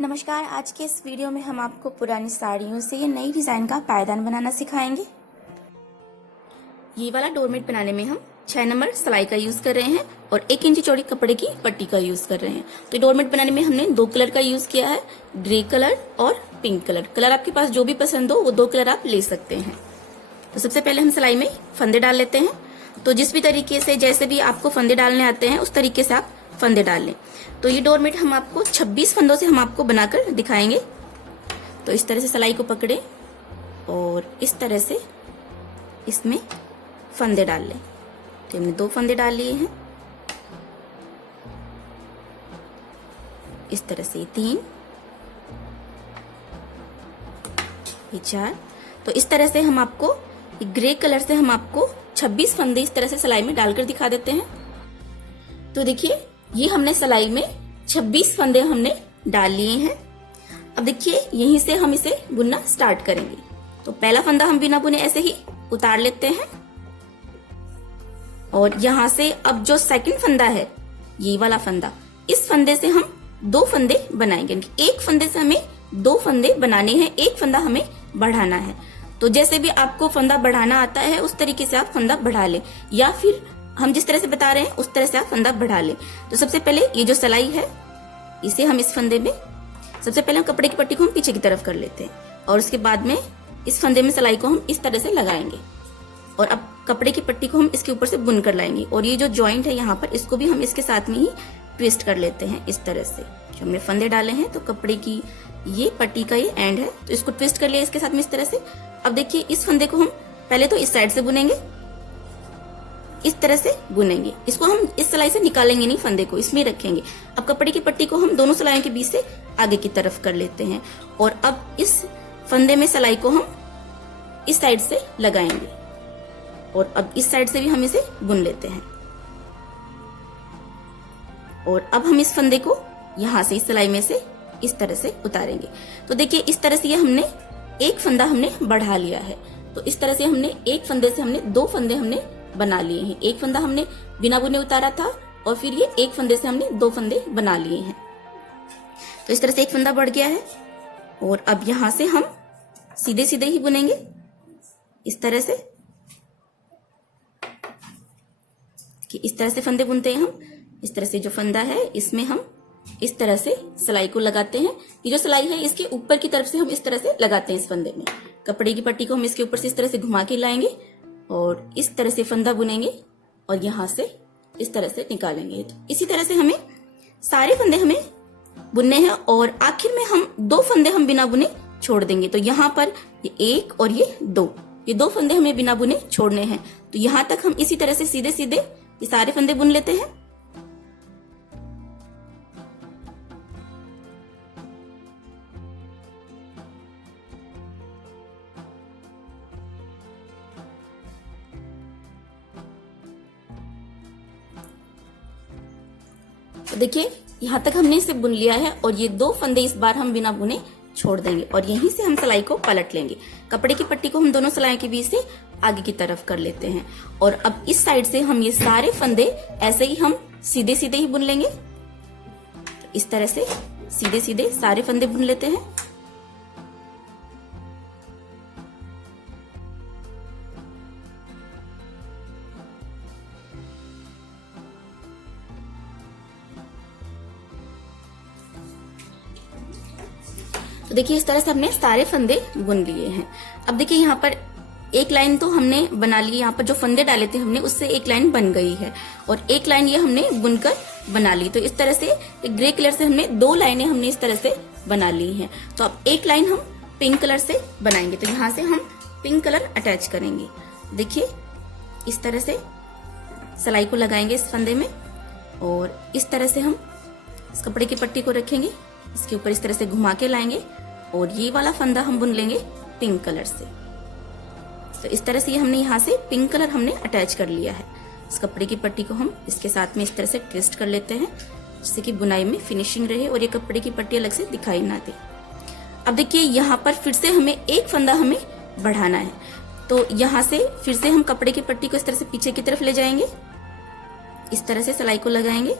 नमस्कार। आज के इस वीडियो में हम आपको पुरानी साड़ियों से नई डिज़ाइन का पायदान बनाना सिखाएंगे। ये वाला डोरमेट बनाने में हम 6 नंबर सिलाई का यूज कर रहे हैं और 1 इंच चौड़ी कपड़े की पट्टी का यूज कर रहे हैं। तो डोरमेट बनाने में हमने 2 कलर का यूज किया है, ग्रे कलर और पिंक कलर। कलर आपके पास जो भी पसंद हो वो 2 कलर आप ले सकते हैं। तो सबसे पहले हम सिलाई में फंदे डाल लेते हैं। तो जिस भी तरीके से जैसे भी आपको फंदे डालने आते हैं उस तरीके से आप फंदे डाल लें। तो ये डोरमेट हम आपको 26 फंदों से हम आपको बनाकर दिखाएंगे। तो इस तरह से सिलाई को पकड़े और इस तरह से इसमें फंदे डाल लें। तो हमने 2 फंदे डाल लिए हैं, इस तरह से 3, ये 4। तो इस तरह से हम आपको ग्रे कलर से हम आपको 26 फंदे इस तरह से सिलाई में डालकर दिखा देते हैं। तो देखिए ये हमने सिलाई में 26 फंदे हमने डाल लिए हैं। अब देखिए यहीं से हम इसे बुनना स्टार्ट करेंगे। तो पहला फंदा हम बिना बुने ऐसे ही उतार लेते हैं और यहां से अब जो सेकंड फंदा है, ये वाला फंदा, इस फंदे से हम 2 फंदे बनाएंगे। एक फंदे से हमें 2 फंदे बनाने हैं, एक फंदा हमें बढ़ाना है। तो जैसे भी आपको फंदा बढ़ाना आता है उस तरीके से आप फंदा बढ़ा लें, या फिर हम जिस तरह से बता रहे हैं उस तरह से आप फंदा बढ़ा लें। तो सबसे पहले ये जो सिलाई है इसे हम इस फंदे में, सबसे पहले हम कपड़े की पट्टी को हम पीछे की तरफ कर लेते हैं और उसके बाद में इस फंदे में सिलाई को हम इस तरह से लगाएंगे और अब कपड़े की पट्टी को हम इसके ऊपर से बुन कर लाएंगे। और ये जो जॉइंट है यहाँ पर, इसको भी हम इसके साथ में ही ट्विस्ट कर लेते हैं इस तरह से। जो हमने फंदे डाले हैं तो कपड़े की ये पट्टी का ये एंड है, तो इसको ट्विस्ट कर लिया इसके साथ में इस तरह से। अब देखिए इस फंदे को हम पहले तो इस साइड से बुनेंगे, इस तरह से बुनेंगे। इसको हम इस सिलाई से निकालेंगे नहीं, फंदे को इसमें रखेंगे। अब कपड़े की पट्टी को हम दोनों सिलाइयों के बीच से आगे की तरफ कर लेते हैं और अब इस फंदे में सिलाई को हम इस साइड से लगाएंगे और अब इस साइड से भी हम इसे बुन लेते हैं। और अब हम इस फंदे को यहां से इस सिलाई में से इस तरह से उतारेंगे। तो देखिए इस तरह से ये हमने एक फंदा हमने बढ़ा लिया है। तो इस तरह से हमने एक फंदे से हमने 2 फंदे हमने बना लिए हैं। एक फंदा हमने बिना बुने उतारा था और फिर ये एक फंदे से हमने 2 फंदे बना लिए हैं। तो इस तरह से एक फंदा बढ़ गया है और अब यहां से हम सीधे सीधे ही बुनेंगे इस तरह से, कि इस तरह से फंदे बुनते हैं हम। इस तरह से जो फंदा है इसमें हम इस तरह से सिलाई को लगाते हैं। ये जो सिलाई है इसके ऊपर की तरफ से हम इस तरह से लगाते हैं इस फंदे में। कपड़े की पट्टी को हम इसके ऊपर से इस तरह से घुमा के लाएंगे और इस तरह से फंदा बुनेंगे और यहां से इस तरह से निकालेंगे। तो इसी तरह से हमें सारे फंदे हमें बुनने हैं और आखिर में हम 2 फंदे हम बिना बुने छोड़ देंगे। तो यहाँ पर ये 1 और ये 2, ये 2 फंदे हमें बिना बुने छोड़ने हैं। तो यहां तक हम इसी तरह से सीधे सीधे ये सारे फंदे बुन लेते हैं। तो देखिए यहाँ तक हमने इसे बुन लिया है और ये 2 फंदे इस बार हम बिना बुने छोड़ देंगे और यहीं से हम सिलाई को पलट लेंगे। कपड़े की पट्टी को हम दोनों सिलाई के बीच से आगे की तरफ कर लेते हैं और अब इस साइड से हम ये सारे फंदे ऐसे ही हम सीधे सीधे ही बुन लेंगे। तो इस तरह से सीधे सीधे सारे फंदे बुन लेते हैं। तो देखिए इस तरह से हमने सारे फंदे बुन लिए हैं। अब देखिए यहाँ पर एक लाइन तो हमने बना ली, यहाँ पर जो फंदे डाले थे हमने उससे एक लाइन बन गई है और एक लाइन ये हमने बुनकर बना ली। तो इस तरह से ग्रे कलर से हमने 2 लाइनें हमने इस तरह से बना ली हैं। तो अब एक लाइन हम पिंक कलर से बनाएंगे। तो यहाँ से हम पिंक कलर अटैच करेंगे। देखिए इस तरह से सिलाई को लगाएंगे इस फंदे में और इस तरह से हम इस कपड़े की पट्टी को रखेंगे, इसके ऊपर इस तरह से घुमा के लाएंगे और ये वाला फंदा हम बुन लेंगे पिंक कलर से। तो इस तरह से हमने यहाँ से पिंक कलर हमने अटैच कर लिया है। इस कपड़े की पट्टी को हम इसके साथ में इस तरह से ट्विस्ट कर लेते हैं जिससे कि बुनाई में फिनिशिंग रहे और ये कपड़े की पट्टी अलग से दिखाई ना दे। अब देखिए यहाँ पर फिर से हमें एक फंदा हमें बढ़ाना है। तो यहाँ से फिर से हम कपड़े की पट्टी को इस तरह से पीछे की तरफ ले जाएंगे, इस तरह से सिलाई को लगाएंगे।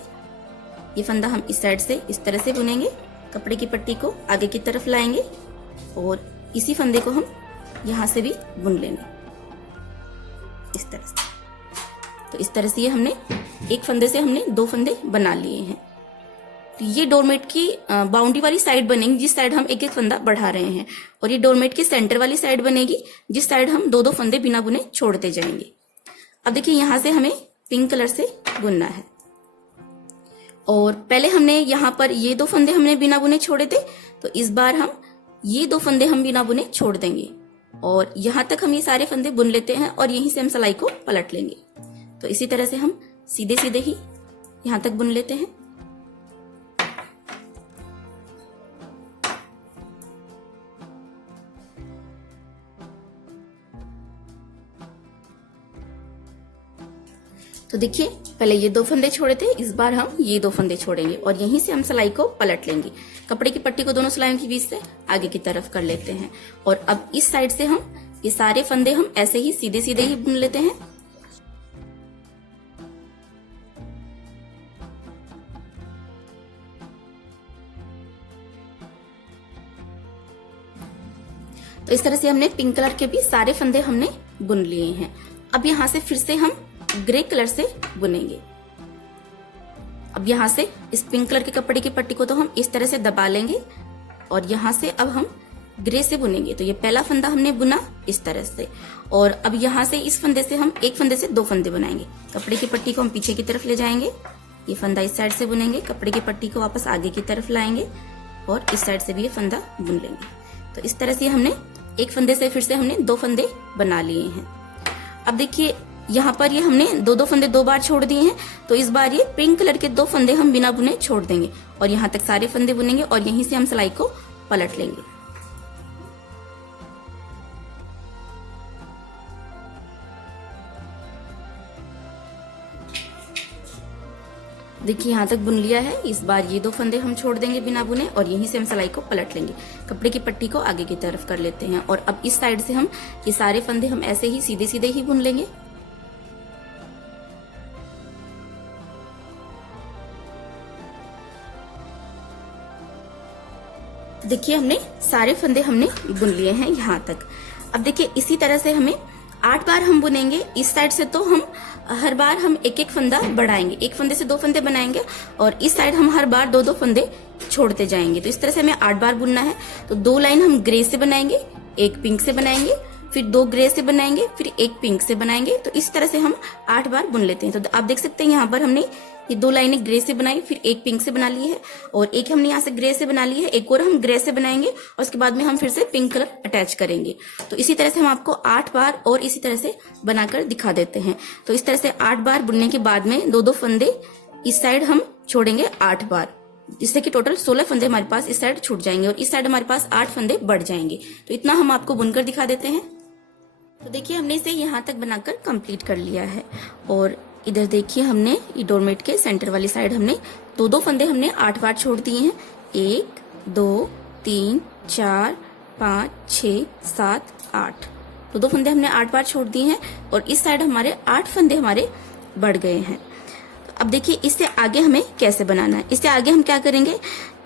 ये फंदा हम इस साइड से इस तरह से बुनेंगे कपड़े की पट्टी को आगे की तरफ लाएंगे और इसी फंदे को हम यहाँ से भी बुन लेंगे इस तरह से। तो इस तरह से ये हमने एक फंदे से हमने 2 फंदे बना लिए हैं। तो ये डोरमेट की बाउंड्री वाली साइड बनेगी जिस साइड हम एक एक फंदा बढ़ा रहे हैं, और ये डोरमेट की सेंटर वाली साइड बनेगी जिस साइड हम 2-2 फंदे बिना बुने छोड़ते जाएंगे। अब देखिए यहाँ से हमें पिंक कलर से बुनना है, और पहले हमने यहाँ पर ये 2 फंदे हमने बिना बुने छोड़े थे, तो इस बार हम ये 2 फंदे हम बिना बुने छोड़ देंगे और यहाँ तक हम ये सारे फंदे बुन लेते हैं और यहीं से हम सिलाई को पलट लेंगे। तो इसी तरह से हम सीधे सीधे ही यहाँ तक बुन लेते हैं। तो देखिए पहले ये 2 फंदे छोड़े थे, इस बार हम ये 2 फंदे छोड़ेंगे और यहीं से हम सिलाई को पलट लेंगे। कपड़े की पट्टी को दोनों सिलाइयों के बीच से आगे की तरफ कर लेते हैं और अब इस साइड से हम ये सारे फंदे हम ऐसे ही सीधे सीधे ही बुन लेते हैं। तो इस तरह से हमने पिंक कलर के भी सारे फंदे हमने बुन लिए हैं। अब यहाँ से फिर से हम ग्रे कलर से बुनेंगे। अब यहाँ से इस पिंक कलर के कपड़े की पट्टी को तो हम इस तरह से दबा लेंगे और यहाँ से अब हम ग्रे से बुनेंगे। तो ये पहला फंदा हमने बुना इस तरह से, और अब यहाँ से इस फंदे से हम एक फंदे से 2 फंदे बनाएंगे। कपड़े की पट्टी को हम पीछे की तरफ ले जाएंगे, ये फंदा इस साइड से बुनेंगे, कपड़े की पट्टी को वापस आगे की तरफ लाएंगे और इस साइड से भी ये फंदा बुन लेंगे। तो इस तरह से हमने एक फंदे से फिर से हमने 2 फंदे बना लिए हैं। अब देखिए यहाँ पर ये हमने 2-2 फंदे 2 बार छोड़ दिए हैं, तो इस बार ये पिंक कलर के 2 फंदे हम बिना बुने छोड़ देंगे और यहाँ तक सारे फंदे बुनेंगे और यहीं से हम सिलाई को पलट लेंगे। देखिए यहाँ तक बुन लिया है। इस बार ये 2 फंदे हम छोड़ देंगे बिना बुने और यहीं से हम सिलाई को पलट लेंगे। कपड़े की पट्टी को आगे की तरफ कर लेते हैं और अब इस साइड से हम ये सारे फंदे हम ऐसे ही सीधे सीधे ही बुन लेंगे। देखिए हमने सारे फंदे हमने बुन लिए हैं यहाँ तक। अब देखिए इसी तरह से हमें 8 बार हम बुनेंगे। इस साइड से तो हम हर बार हम एक एक फंदा बढ़ाएंगे, एक फंदे से 2 फंदे बनाएंगे और इस साइड हम हर बार 2-2 फंदे छोड़ते जाएंगे। तो इस तरह से हमें 8 बार बुनना है। तो 2 लाइन हम ग्रे से बनाएंगे, एक पिंक से बनाएंगे, फिर 2 ग्रे से बनाएंगे, फिर एक पिंक से बनाएंगे। तो इस तरह से हम 8 बार बुन लेते हैं। तो आप देख सकते हैं यहाँ पर हमने ये 2 लाइनें ग्रे से बनाई, फिर एक पिंक से बना ली है और एक हमने यहाँ से ग्रे से बना ली है, एक और हम ग्रे से बनाएंगे और उसके बाद में हम फिर से पिंक कलर अटैच करेंगे। तो इसी तरह से हम आपको 8 बार और इसी तरह से बनाकर दिखा देते हैं। तो इस तरह से 8 बार बुनने के बाद में 2-2 फंदे इस साइड हम छोड़ेंगे 8 बार, जिससे कि टोटल 16 फंदे हमारे पास इस साइड छूट जाएंगे और इस साइड हमारे पास 8 फंदे बढ़ जाएंगे। तो इतना हम आपको बुनकर दिखा देते हैं। तो देखिए हमने इसे यहाँ तक बनाकर कंप्लीट कर लिया है और इधर देखिए हमने ये डोरमेट के सेंटर वाली साइड हमने 2-2 फंदे हमने 8 बार छोड़ दिए हैं। 1 2 3 4 5 6 7 8, 2-2 फंदे हमने 8 बार छोड़ दिए हैं और इस साइड हमारे 8 फंदे हमारे बढ़ गए हैं। तो अब देखिए इससे आगे हमें कैसे बनाना है। इससे आगे हम क्या करेंगे,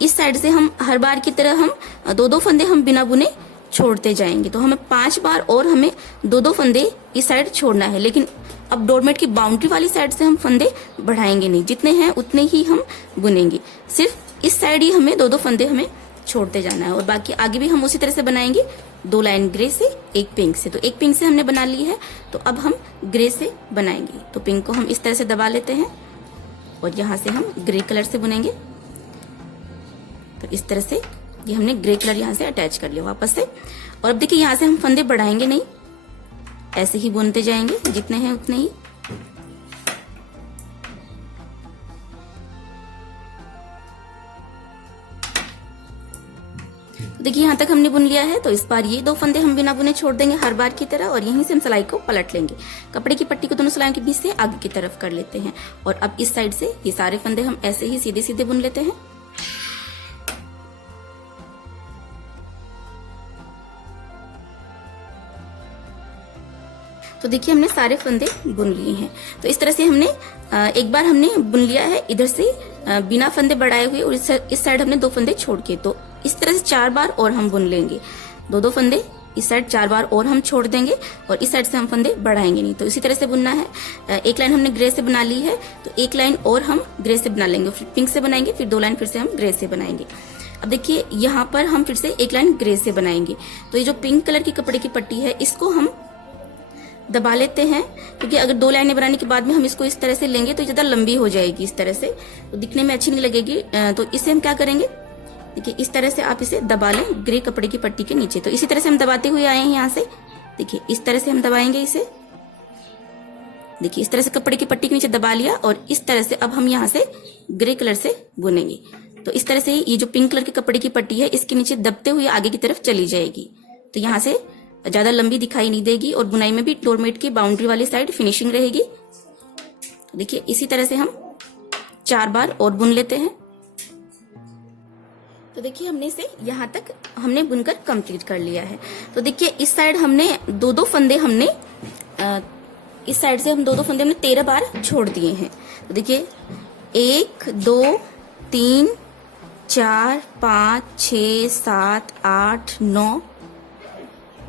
इस साइड से हम हर बार की तरह हम 2-2 फंदे हम बिना बुने छोड़ते जाएंगे। तो हमें 5 बार और हमें 2-2 फंदे इस साइड छोड़ना है, लेकिन अब डोरमेट की बाउंड्री वाली साइड से हम फंदे बढ़ाएंगे नहीं, जितने हैं उतने ही हम बुनेंगे। सिर्फ इस साइड ही हमें 2-2 फंदे हमें छोड़ते जाना है और बाकी आगे भी हम उसी तरह से बनाएंगे। 2 लाइन ग्रे से, एक पिंक से। तो एक पिंक से हमने बना ली है, तो अब हम ग्रे से बनाएंगे। तो पिंक को हम इस तरह से दबा लेते हैं और यहाँ से हम ग्रे कलर से बुनेंगे। तो इस तरह से ये हमने ग्रे कलर यहाँ से अटैच कर लिया वापस से। और अब देखिए यहाँ से हम फंदे बढ़ाएंगे नहीं, ऐसे ही बुनते जाएंगे, जितने हैं उतने ही। तो देखिए यहाँ तक हमने बुन लिया है। तो इस बार ये 2 फंदे हम बिना बुने छोड़ देंगे हर बार की तरह और यहीं से हम सिलाई को पलट लेंगे। कपड़े की पट्टी को दोनों सिलाइयों के बीच से आगे की तरफ कर लेते हैं और अब इस साइड से ये सारे फंदे हम ऐसे ही सीधे सीधे बुन लेते हैं। तो देखिए हमने सारे फंदे बुन लिए हैं। तो इस तरह से हमने एक बार हमने बुन लिया है इधर से बिना फंदे बढ़ाए हुए और इस साइड हमने 2 फंदे छोड़ के, तो इस तरह से 4 बार और हम बुन लेंगे। 2 फंदे इस साइड 4 बार और हम छोड़ देंगे और इस साइड से हम फंदे बढ़ाएंगे नहीं। तो इसी तरह से बुनना है। एक लाइन हमने ग्रे से बना ली है, तो एक लाइन और हम ग्रे से बना लेंगे, फिर पिंक से बनाएंगे, फिर 2 लाइन फिर से हम ग्रे से बनाएंगे। अब देखिए यहाँ पर हम फिर से एक लाइन ग्रे से बनाएंगे। तो ये जो पिंक कलर की कपड़े की पट्टी है इसको हम दबा लेते हैं, क्योंकि अगर 2 लाइनें बनाने के बाद में हम इसको इस तरह से लेंगे तो ज्यादा लंबी हो जाएगी, इस तरह से तो दिखने में अच्छी नहीं लगेगी। तो इससे हम क्या करेंगे, देखिए इस तरह से आप इसे दबा लें ग्रे कपड़े की पट्टी के नीचे। तो इसी तरह से हम दबाते हुए आए हैं यहाँ से, देखिए इस तरह से हम दबाएंगे इसे। देखिए इस तरह से कपड़े की पट्टी के नीचे दबा लिया और इस तरह से अब हम यहाँ से ग्रे कलर से बुनेंगे। तो इस तरह से ये जो पिंक कलर के कपड़े की पट्टी है इसके नीचे दबते हुए आगे की तरफ चली जाएगी, तो यहाँ से ज्यादा लंबी दिखाई नहीं देगी और बुनाई में भी डोरमेट की बाउंड्री वाली साइड फिनिशिंग रहेगी। तो देखिए इसी तरह से हम 4 बार और बुन लेते हैं। तो देखिए हमने इसे यहाँ तक हमने बुनकर कंप्लीट कर लिया है। तो देखिए इस साइड हमने 2 फंदे हमने इस साइड से हम 2 फंदे हमने 13 बार छोड़ दिए हैं। तो देखिए 1 2 3 4 5 6 7 8 9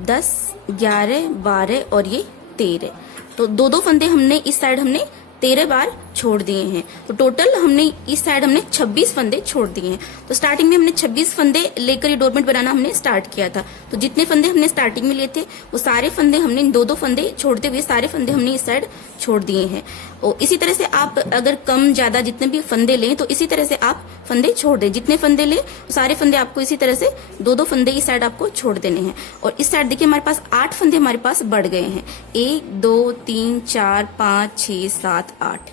10 11 12 और ये 13। तो 2 फंदे हमने इस साइड हमने 13 बार छोड़ दिए हैं। तो टोटल हमने इस साइड हमने 26 फंदे छोड़ दिए हैं। तो स्टार्टिंग में हमने 26 फंदे लेकर ये डोरमेट बनाना हमने स्टार्ट किया था। तो जितने फंदे हमने स्टार्टिंग में लिए थे वो सारे फंदे हमने 2 फंदे छोड़ते हुए सारे फंदे हमने इस साइड छोड़ दिए हैं। और इसी तरह से आप अगर कम ज्यादा जितने भी फंदे लें तो इसी तरह से आप फंदे छोड़ दें। जितने फंदे लें सारे फंदे आपको इसी तरह से 2 फंदे इस साइड आपको छोड़ देने हैं। और इस साइड देखिए हमारे पास 8 फंदे हमारे पास बढ़ गए हैं। 1 2 3 4 5 6 7 8।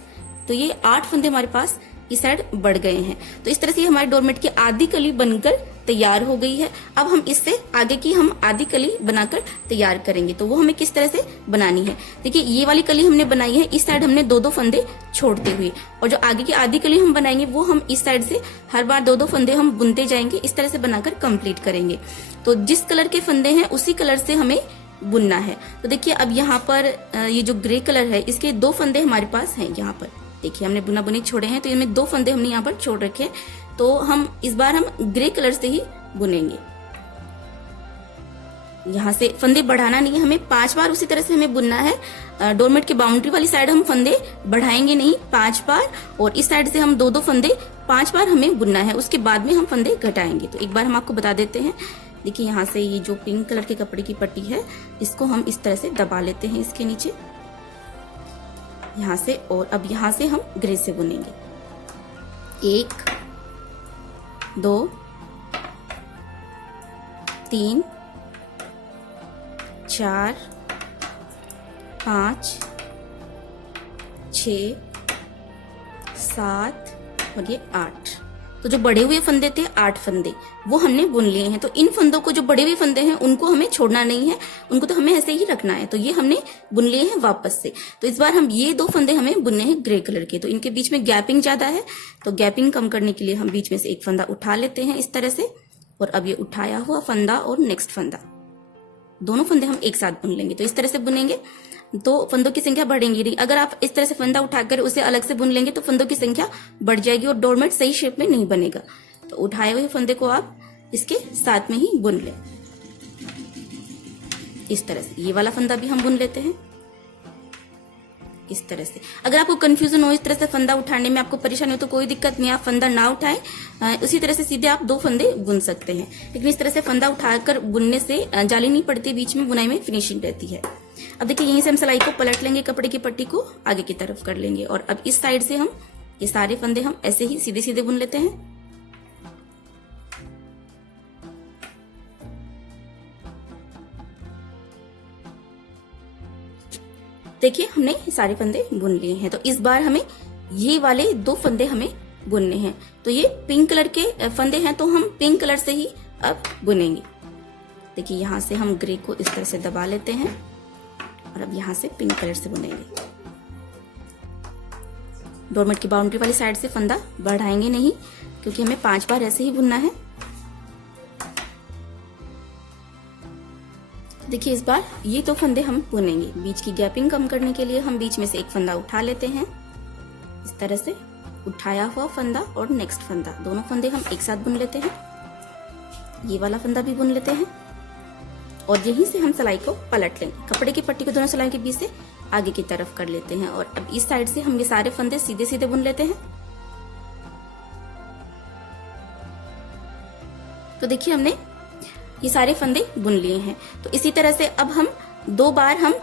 तो ये 8 फंदे हमारे पास इस साइड बढ़ गए हैं। तो इस तरह से हमारे डोरमेट की आधी कली बनकर तैयार हो गई है। अब हम इससे आगे की हम आधी कली बनाकर तैयार करेंगे। तो वो हमें किस तरह से बनानी है, देखिए ये वाली कली हमने बनाई है, इस साइड हमने 2 फंदे छोड़ते हुए, और जो आगे की आधी कली हम बनाएंगे वो हम इस साइड से हर बार 2 फंदे हम बुनते जाएंगे, इस तरह से बनाकर कंप्लीट करेंगे। तो जिस कलर के फंदे हैं उसी कलर से हमें बुनना है। तो देखिए अब यहाँ पर ये जो ग्रे कलर है इसके 2 फंदे हमारे पास हैं। यहाँ पर देखिए हमने बुना बुनी छोड़े हैं, तो इनमें 2 फंदे हमने यहाँ पर छोड़ रखे हैं। तो हम इस बार हम ग्रे कलर से ही बुनेंगे। यहाँ से फंदे बढ़ाना नहीं है, हमें 5 बार उसी तरह से हमें बुनना है। डोरमेट की बाउंड्री वाली साइड हम फंदे बढ़ाएंगे नहीं 5 बार, और इस साइड से हम 2 फंदे 5 बार हमें बुनना है, उसके बाद में हम फंदे घटाएंगे। तो एक बार हम आपको बता देते हैं। देखिए यहाँ से ये जो पिंक कलर के कपड़े की पट्टी है इसको हम इस तरह से दबा लेते हैं इसके नीचे यहाँ से, और अब यहाँ से हम ग्रे से बुनेंगे। 1 2 3 4 5 6 7 और ये 8। तो जो बढ़े हुए फंदे थे 8 फंदे वो हमने बुन लिए हैं। तो इन फंदों को जो बढ़े हुए फंदे हैं उनको हमें छोड़ना नहीं है, उनको तो हमें ऐसे ही रखना है। तो ये हमने बुन लिए हैं वापस से। तो इस बार हम ये 2 फंदे हमें बुनने हैं ग्रे कलर के। तो इनके बीच में गैपिंग ज्यादा है, तो गैपिंग कम करने के लिए हम बीच में से एक फंदा उठा लेते हैं इस तरह से, और अब ये उठाया हुआ फंदा और नेक्स्ट फंदा दोनों फंदे हम एक साथ बुन लेंगे। तो इस तरह से बुनेंगे तो फंदों की संख्या बढ़ेंगी नहीं। अगर आप इस तरह से फंदा उठाकर उसे अलग से बुन लेंगे तो फंदों की संख्या बढ़ जाएगी और डोरमेट सही शेप में नहीं बनेगा। तो उठाए हुए फंदे को आप इसके साथ में ही बुन लें इस तरह से। ये वाला फंदा भी हम बुन लेते हैं इस तरह से। अगर आपको कंफ्यूजन हो इस तरह से फंदा उठाने में आपको परेशानी हो तो कोई दिक्कत नहीं, आप फंदा ना उठाएं, उसी तरह से सीधे आप 2 फंदे बुन सकते हैं। लेकिन इस तरह से फंदा उठाकर बुनने से जाली नहीं पड़ती, बीच में बुनाई में फिनिशिंग रहती है। अब देखिए यहीं से हम सिलाई को पलट लेंगे, कपड़े की पट्टी को आगे की तरफ कर लेंगे, और अब इस साइड से हम ये सारे फंदे हम ऐसे ही सीधे सीधे बुन लेते हैं। देखिए हमने सारे फंदे बुन लिए हैं। तो इस बार हमें ये वाले 2 फंदे हमें बुनने हैं। तो ये पिंक कलर के फंदे हैं, तो हम पिंक कलर से ही अब बुनेंगे। देखिए यहाँ से हम ग्रे को इस तरह से दबा लेते हैं और अब यहाँ से पिंक कलर से बुनेंगे। डोरमेट की बाउंड्री वाली साइड से फंदा बढ़ाएंगे नहीं, क्योंकि हमें 5 बार ऐसे ही बुनना है। देखिए इस बार ये 2 फंदे हम बुनेंगे। बीच की गैपिंग कम करने के लिए हम बीच में से एक फंदा उठा लेते हैं इस तरह से, उठाया हुआ फंदा और नेक्स्ट फंदा, दोनों फंदे हम एक साथ बुन लेते हैं। ये वाला फंदा भी बुन लेते हैं और यहीं से हम सिलाई को पलट लेंगे। कपड़े की पट्टी को दोनों सिलाई के बीच से आगे की तरफ कर लेते हैं और अब इस साइड से हम ये सारे फंदे सीधे सीधे बुन लेते हैं। तो देखिए हमने ये सारे फंदे बुन लिए हैं। तो इसी तरह से अब हम 2 बार हम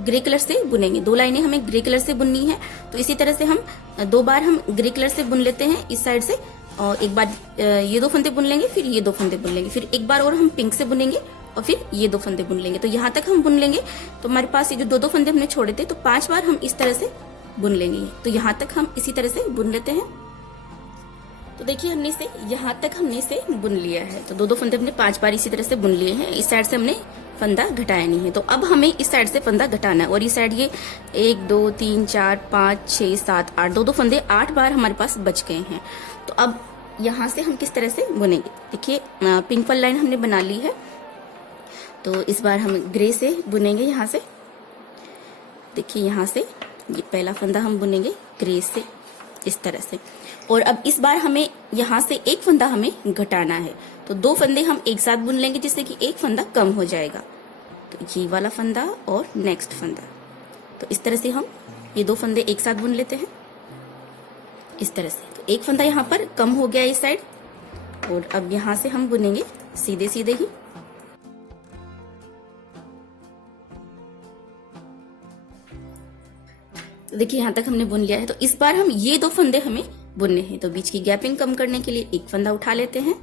ग्रे कलर से बुनेंगे। 2 लाइनें हमें ग्रे कलर से बुननी है, तो इसी तरह से हम 2 बार हम ग्रे कलर से बुन लेते हैं इस साइड से, और एक बार ये 2 फंदे बुन लेंगे, फिर ये 2 फंदे बुन लेंगे, फिर एक बार और हम पिंक से बुनेंगे और फिर ये 2 फंदे बुन लेंगे। तो यहाँ तक हम बुन लेंगे। तो हमारे पास ये जो 2-2 फंदे हमने छोड़े थे, तो 5 बार हम इस तरह से बुन लेंगे। तो यहाँ तक हम इसी तरह से बुन लेते हैं। तो देखिए हमने इसे यहाँ तक हमने इसे बुन लिया है। तो 2-2 फंदे हमने 5 बार इसी तरह से बुन लिए हैं। इस साइड से हमने फंदा घटाया नहीं है, तो अब हमें इस साइड से फंदा घटाना है। और इस साइड ये 1 2 3 4 5 6 7 8 2-2 फंदे 8 बार हमारे पास बच गए हैं। तो अब यहाँ से हम किस तरह से बुनेंगे, देखिए पिंक वाली लाइन हमने बना ली है। तो इस बार हम ग्रे से बुनेंगे। यहाँ से देखिए, यहाँ से ये पहला फंदा हम बुनेंगे ग्रे से इस तरह से। और अब इस बार हमें यहाँ से एक फंदा हमें घटाना है, तो 2 फंदे हम एक साथ बुन लेंगे, जिससे कि एक फंदा कम हो जाएगा। तो ये वाला फंदा और नेक्स्ट फंदा, तो इस तरह से हम ये 2 फंदे एक साथ बुन लेते हैं इस तरह से। तो एक फंदा यहाँ पर कम हो गया इस साइड, और अब यहाँ से हम बुनेंगे सीधे सीधे ही। तो देखिए यहाँ तक हमने बुन लिया है। तो इस बार हम ये 2 फंदे हमें बुनने हैं, तो बीच की गैपिंग कम करने के लिए एक फंदा उठा लेते हैं,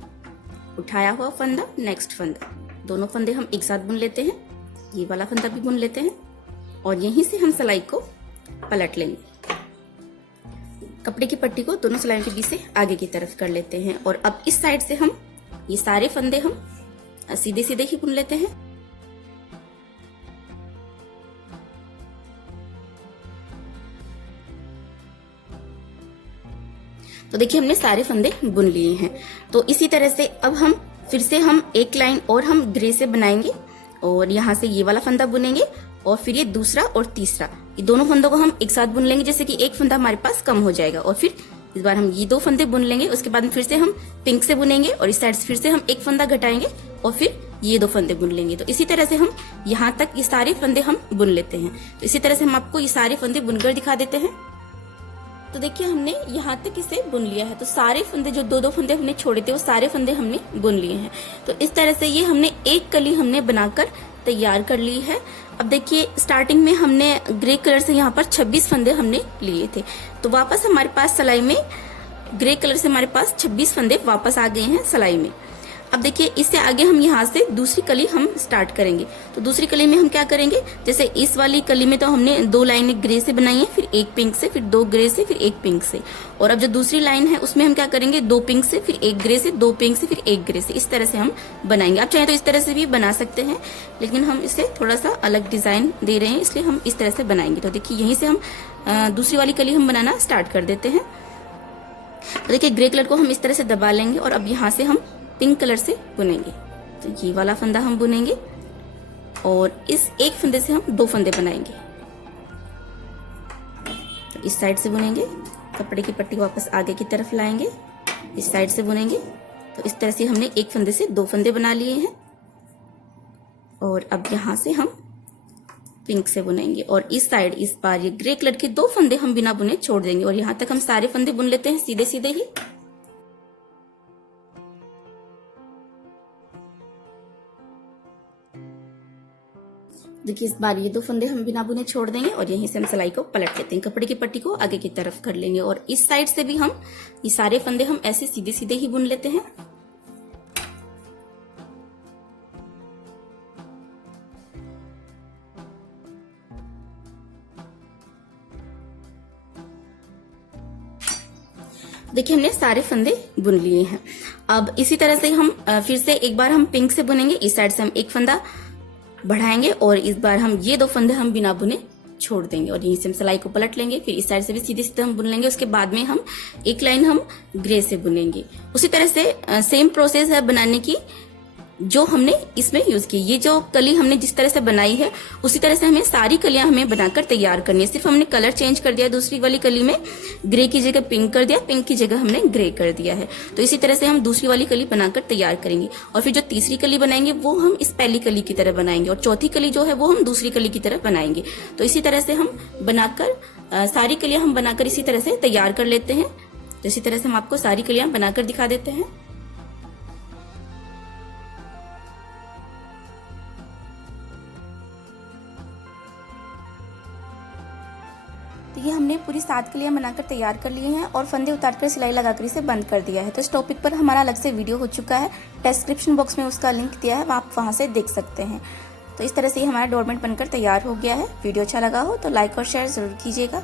उठाया हुआ फंदा नेक्स्ट फंदा, दोनों फंदे हम एक साथ बुन लेते हैं। ये वाला फंदा भी बुन लेते हैं और यहीं से हम सिलाई को पलट लेंगे। कपड़े की पट्टी को दोनों सिलाइयों के बीच से आगे की तरफ कर लेते हैं और अब इस साइड से हम ये सारे फंदे हम सीधे सीधे ही बुन लेते हैं। तो देखिए हमने सारे फंदे बुन लिए हैं। तो इसी तरह से अब हम फिर से हम एक लाइन और हम ग्रे से बनाएंगे और यहाँ से ये वाला फंदा बुनेंगे और फिर ये दूसरा और तीसरा, ये दोनों फंदों को हम एक साथ बुन लेंगे, जैसे कि एक फंदा हमारे पास कम हो जाएगा। और फिर इस बार हम ये 2 फंदे बुन लेंगे, उसके बाद फिर से हम पिंक से बुनेंगे और इस साइड से फिर से हम एक फंदा घटाएंगे और फिर ये 2 फंदे बुन लेंगे। तो इसी तरह से हम यहाँ तक ये सारे फंदे हम बुन लेते हैं। तो इसी तरह से हम आपको ये सारे फंदे बुनकर दिखा देते हैं। तो देखिए हमने यहाँ तक इसे बुन लिया है। तो सारे फंदे जो 2-2 फंदे हमने छोड़े थे, वो सारे फंदे हमने बुन लिए हैं। तो इस तरह से ये हमने एक कली हमने बनाकर तैयार कर ली है। अब देखिए स्टार्टिंग में हमने ग्रे कलर से यहाँ पर 26 फंदे हमने लिए थे, तो वापस हमारे पास सिलाई में ग्रे कलर से हमारे पास 26 फंदे वापस आ गए हैं सिलाई में। अब देखिए इससे आगे हम यहाँ से दूसरी कली हम स्टार्ट करेंगे। तो दूसरी कली में हम क्या करेंगे, जैसे इस वाली कली में तो हमने 2 लाइनें ग्रे से बनाई है, फिर एक पिंक से, फिर 2 ग्रे से, फिर एक पिंक से। और अब जो दूसरी लाइन है उसमें हम क्या करेंगे, 2 पिंक से, फिर एक ग्रे से, 2 पिंक से, फिर एक ग्रे से, इस तरह से हम बनाएंगे। आप चाहे तो इस तरह से भी बना सकते हैं, लेकिन हम इसे थोड़ा सा अलग डिजाइन दे रहे हैं, इसलिए हम इस तरह से बनाएंगे। तो देखिए यहीं से हम दूसरी वाली कली हम बनाना स्टार्ट कर देते हैं। तो देखिए ग्रे कलर को हम इस तरह से दबा लेंगे और अब यहाँ से हम पिंक कलर से बुनेंगे। तो ये वाला फंदा हम बुनेंगे और इस एक फंदे से हम 2 फंदे बनाएंगे। तो इस साइड से बुनेंगे, कपड़े की पट्टी को वापस आगे की तरफ लाएंगे, इस साइड से बुनेंगे। तो इस तरह से हमने एक फंदे से 2 फंदे बना लिए हैं और अब यहाँ से हम पिंक से बुनेंगे और इस साइड इस बार ये ग्रे कलर के 2 फंदे हम बिना बुने छोड़ देंगे और यहाँ तक हम सारे फंदे बुन लेते हैं सीधे सीधे ही। देखिए इस बार ये 2 फंदे हम बिना बुने छोड़ देंगे और यहीं से हम सिलाई को पलट लेते हैं। कपड़े की पट्टी को आगे की तरफ कर लेंगे और इस साइड से भी हम ये सारे फंदे हम ऐसे सीधे सीधे ही बुन लेते हैं। देखिए हमने सारे फंदे बुन लिए हैं। अब इसी तरह से हम फिर से एक बार हम पिंक से बुनेंगे। इस साइड से हम एक फंदा बढ़ाएंगे और इस बार हम ये 2 फंदे हम बिना बुने छोड़ देंगे और यहीं से हम सिलाई को पलट लेंगे। फिर इस साइड से भी सीधे सीधे हम बुन लेंगे। उसके बाद में हम एक लाइन हम ग्रे से बुनेंगे। उसी तरह से सेम प्रोसेस है बनाने की। जो हमने इसमें यूज की। ये जो कली हमने जिस तरह से बनाई है उसी तरह से हमें सारी कलियां हमें बनाकर तैयार करनी है। सिर्फ हमने कलर चेंज कर दिया, दूसरी वाली कली में ग्रे की जगह पिंक कर दिया, पिंक की जगह हमने ग्रे कर दिया है। तो इसी तरह से हम दूसरी वाली कली बनाकर तैयार करेंगे और फिर जो तीसरी कली बनाएंगे वो हम इस पहली कली की तरह बनाएंगे और चौथी कली जो है वो हम दूसरी कली की तरह बनाएंगे। तो इसी तरह से हम बनाकर सारी कलियां हम बनाकर इसी तरह से तैयार कर लेते हैं। तो इसी तरह से हम आपको सारी कलियां बनाकर दिखा देते हैं। तो ये हमने पूरी 7 कलियां बनाकर तैयार कर लिए हैं और फंदे उतारकर सिलाई लगाकर इसे बंद कर दिया है। तो इस टॉपिक पर हमारा अलग से वीडियो हो चुका है, डिस्क्रिप्शन बॉक्स में उसका लिंक दिया है, आप वहां से देख सकते हैं। तो इस तरह से ये हमारा डोरमेट बनकर तैयार हो गया है। वीडियो अच्छा लगा हो तो लाइक और शेयर जरूर कीजिएगा।